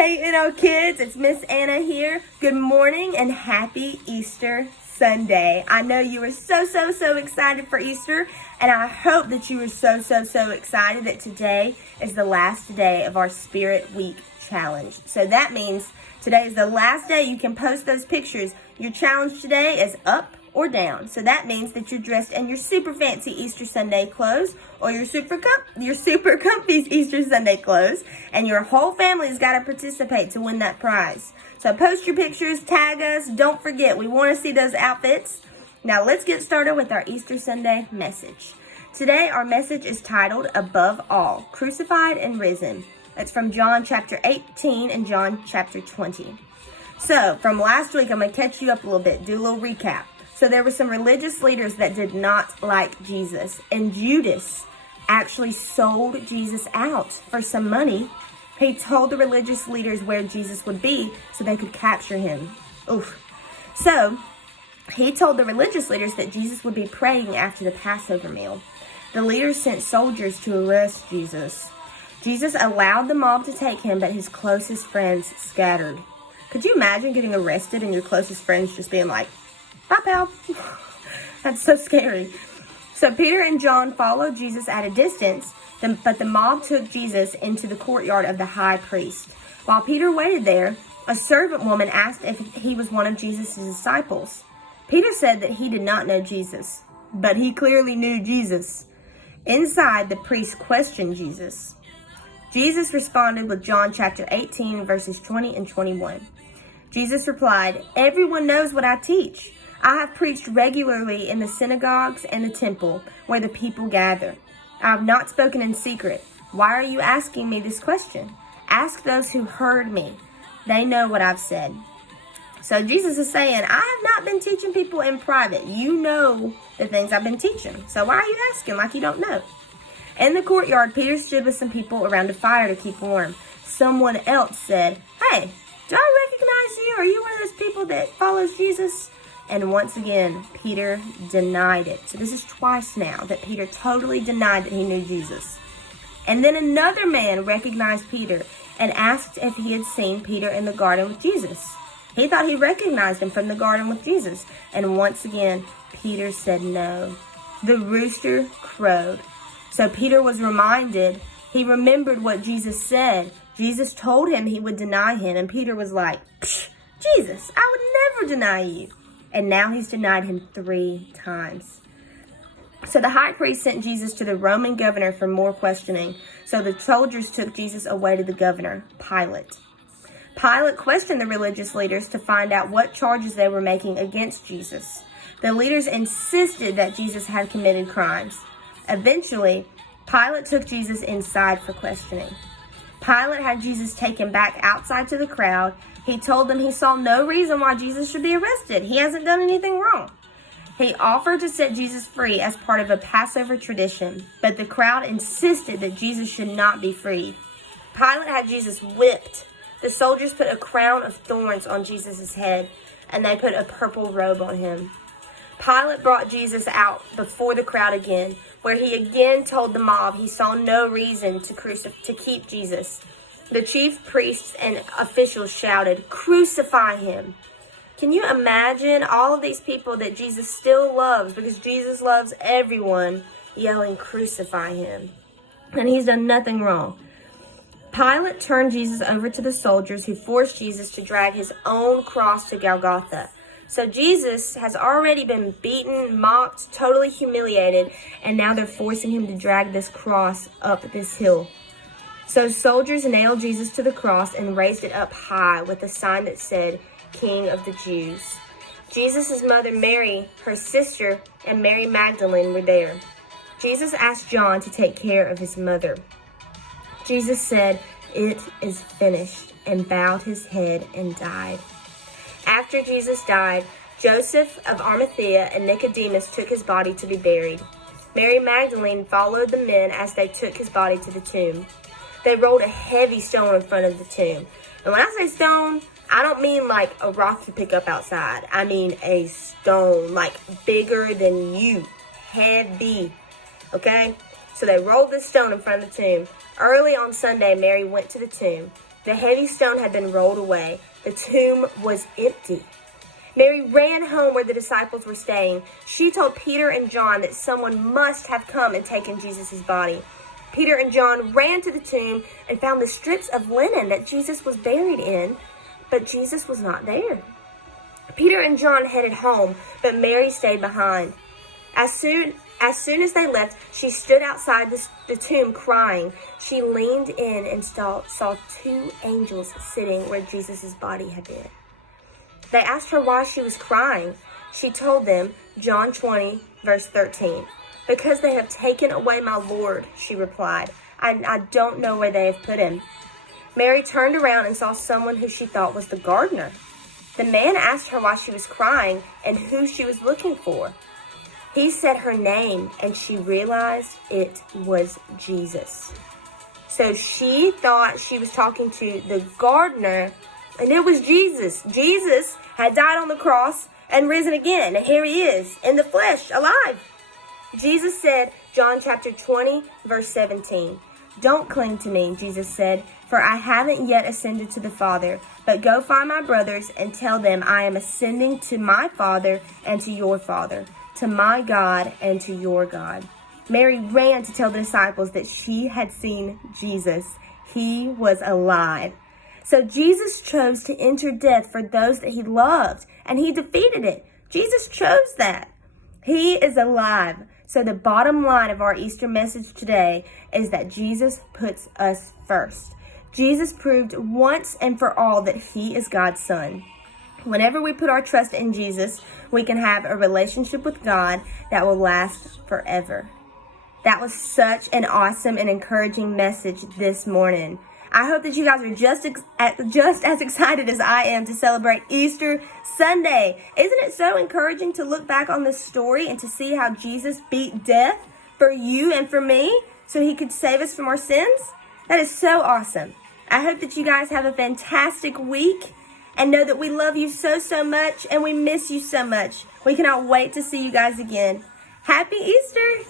Hey Nlkids, it's Miss Anna here. Good morning and happy Easter Sunday. I know you are so excited for Easter, and I hope that you are so excited that today is the last day of our Spirit Week challenge. So that means today is the last day you can post those pictures. Your challenge today is up or down. So that means that you're dressed in your super fancy Easter Sunday clothes or your super comfy Easter Sunday clothes, and your whole family's got to participate to win that prize. So post your pictures, tag us. Don't forget, we want to see those outfits. Now let's get started with our Easter Sunday message. Today our message is titled Above All, Crucified and Risen. It's from John chapter 18 and John chapter 20. So from last week, I'm going to catch you up a little bit, do a little recap. So there were some religious leaders that did not like Jesus, and Judas actually sold Jesus out for some money. He told the religious leaders where Jesus would be so they could capture him. Oof. So he told the religious leaders that Jesus would be praying after the Passover meal. The leaders sent soldiers to arrest Jesus. Jesus allowed the mob to take him, but his closest friends scattered. Could you imagine getting arrested and your closest friends just being like, bye, pal. That's so scary. So Peter and John followed Jesus at a distance, but the mob took Jesus into the courtyard of the high priest. While Peter waited there, a servant woman asked if he was one of Jesus' disciples. Peter said that he did not know Jesus, but he clearly knew Jesus. Inside, the priest questioned Jesus. Jesus responded with John chapter 18, verses 20 and 21. Jesus replied, "Everyone knows what I teach. I have preached regularly in the synagogues and the temple where the people gather. I have not spoken in secret. Why are you asking me this question? Ask those who heard me. They know what I've said." So Jesus is saying, I have not been teaching people in private. You know the things I've been teaching. So why are you asking like you don't know? In the courtyard, Peter stood with some people around a fire to keep warm. Someone else said, "Hey, do I recognize you? Are you one of those people that follows Jesus?" And once again, Peter denied it. So this is twice now that Peter totally denied that he knew Jesus. And then another man recognized Peter and asked if he had seen Peter in the garden with Jesus. He thought he recognized him from the garden with Jesus. And once again, Peter said no. The rooster crowed. So Peter was reminded. He remembered what Jesus said. Jesus told him he would deny him. And Peter was like, Jesus, I would never deny you. And now he's denied him 3 times. So the high priest sent Jesus to the Roman governor for more questioning. So the soldiers took Jesus away to the governor, Pilate. Pilate questioned the religious leaders to find out what charges they were making against Jesus. The leaders insisted that Jesus had committed crimes. Eventually, Pilate took Jesus inside for questioning. Pilate had Jesus taken back outside to the crowd. He told them he saw no reason why Jesus should be arrested. He hasn't done anything wrong. He offered to set Jesus free as part of a Passover tradition, but the crowd insisted that Jesus should not be freed. Pilate had Jesus whipped. The soldiers put a crown of thorns on Jesus' head, and they put a purple robe on him. Pilate brought Jesus out before the crowd again, where he again told the mob he saw no reason to keep Jesus. The chief priests and officials shouted, "Crucify him." Can you imagine all of these people that Jesus still loves, because Jesus loves everyone, yelling, "Crucify him"? And he's done nothing wrong. Pilate turned Jesus over to the soldiers, who forced Jesus to drag his own cross to Golgotha. So Jesus has already been beaten, mocked, totally humiliated, and now they're forcing him to drag this cross up this hill. So soldiers nailed Jesus to the cross and raised it up high with a sign that said, "King of the Jews." Jesus' mother Mary, her sister, and Mary Magdalene were there. Jesus asked John to take care of his mother. Jesus said, "It is finished," and bowed his head and died. After Jesus died, Joseph of Arimathea and Nicodemus took his body to be buried. Mary Magdalene followed the men as they took his body to the tomb. They rolled a heavy stone in front of the tomb. And when I say stone, I don't mean like a rock you pick up outside. I mean a stone, like bigger than you. Heavy. Okay? So they rolled this stone in front of the tomb. Early on Sunday, Mary went to the tomb. The heavy stone had been rolled away. The tomb was empty. Mary ran home where the disciples were staying. She told Peter and John that someone must have come and taken Jesus' body. Peter and John ran to the tomb and found the strips of linen that Jesus was buried in, but Jesus was not there. Peter and John headed home, but Mary stayed behind. As soon as they left, she stood outside the tomb crying. She leaned in and saw two angels sitting where Jesus' body had been. They asked her why she was crying. She told them, John 20, verse 13. Because they have taken away my Lord, she replied. I don't know where they have put him. Mary turned around and saw someone who she thought was the gardener. The man asked her why she was crying and who she was looking for. He said her name, and she realized it was Jesus. So she thought she was talking to the gardener, and it was Jesus. Jesus had died on the cross and risen again. And here he is in the flesh, alive. Jesus said, John chapter 20, verse 17, "Don't cling to me," Jesus said, "for I haven't yet ascended to the Father. But go find my brothers and tell them I am ascending to my Father and to your Father, to my God and to your God." Mary ran to tell the disciples that she had seen Jesus. He was alive. So Jesus chose to enter death for those that he loved, and he defeated it. Jesus chose that. He is alive. So the bottom line of our Easter message today is that Jesus puts us first. Jesus proved once and for all that he is God's son. Whenever we put our trust in Jesus, we can have a relationship with God that will last forever. That was such an awesome and encouraging message this morning. I hope that you guys are just as excited as I am to celebrate Easter Sunday. Isn't it so encouraging to look back on this story and to see how Jesus beat death for you and for me so he could save us from our sins? That is so awesome. I hope that you guys have a fantastic week and know that we love you so, so much and we miss you so much. We cannot wait to see you guys again. Happy Easter!